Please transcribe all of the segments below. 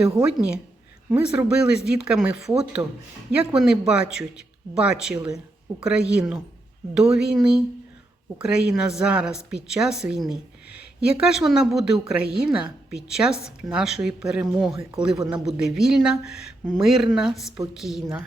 Сьогодні ми зробили з дітками фото, як вони бачать, бачили Україну до війни, Україна зараз під час війни. Яка ж вона буде Україна під час нашої перемоги, коли вона буде вільна, мирна, спокійна?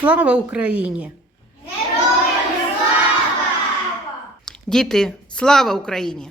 Слава Україні! Героям слава! Діти, слава Україні!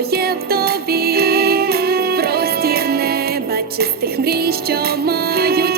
є в тобі, простір неба, чистих мрій, що мають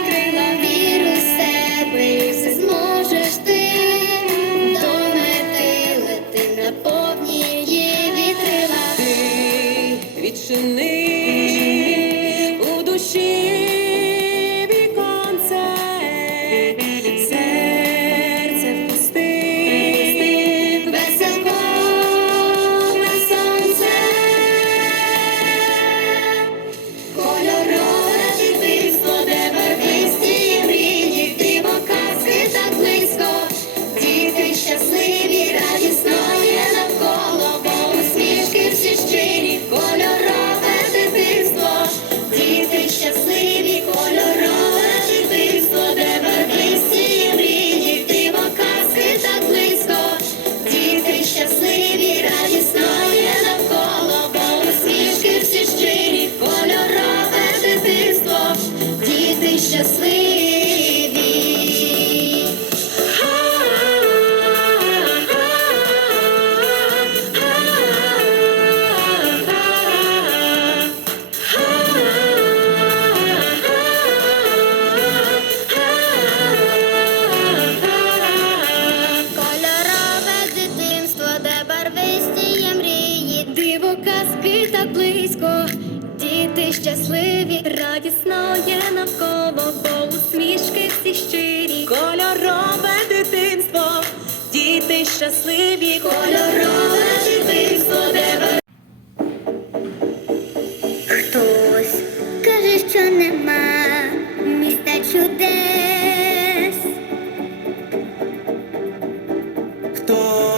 щасливі, радісно є навколо, бо усмішки всі щирі, кольорове дитинство, діти щасливі, кольорове дитинство тебе. Хтось каже, що нема міста чудес. Хтось